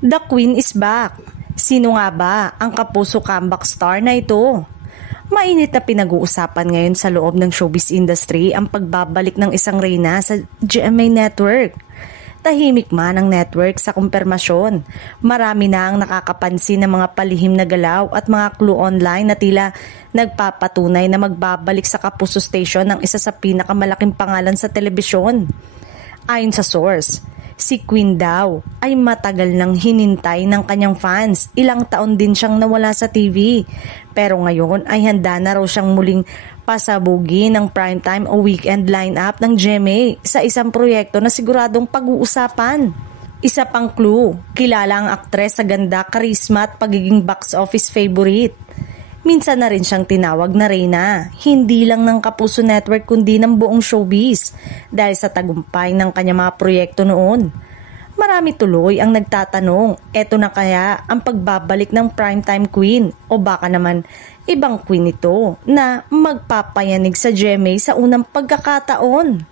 The Queen is back. Sino nga ba ang kapuso comeback star na ito? Mainit na pinag-uusapan ngayon sa loob ng showbiz industry ang pagbabalik ng isang reyna sa GMA Network. Tahimik man ang network sa kumpirmasyon. Marami na ang nakakapansin ng mga palihim na galaw at mga clue online na tila nagpapatunay na magbabalik sa Kapuso Station ng isa sa pinakamalaking pangalan sa telebisyon. Ayon sa source, si Queen daw ay matagal nang hinintay ng kanyang fans. Ilang taon din siyang nawala sa TV. Pero ngayon ay handa na raw siyang muling pasabugin ng primetime o weekend lineup ng GMA sa isang proyekto na siguradong pag-uusapan. Isa pang clue, kilala ang aktres sa ganda, karisma at pagiging box office favorite. Minsan na rin siyang tinawag na reyna, hindi lang ng Kapuso Network kundi ng buong showbiz dahil sa tagumpay ng kanyang mga proyekto noon. Marami tuloy ang nagtatanong, eto na kaya ang pagbabalik ng primetime queen o baka naman ibang queen ito na magpapayanig sa GMA sa unang pagkakataon?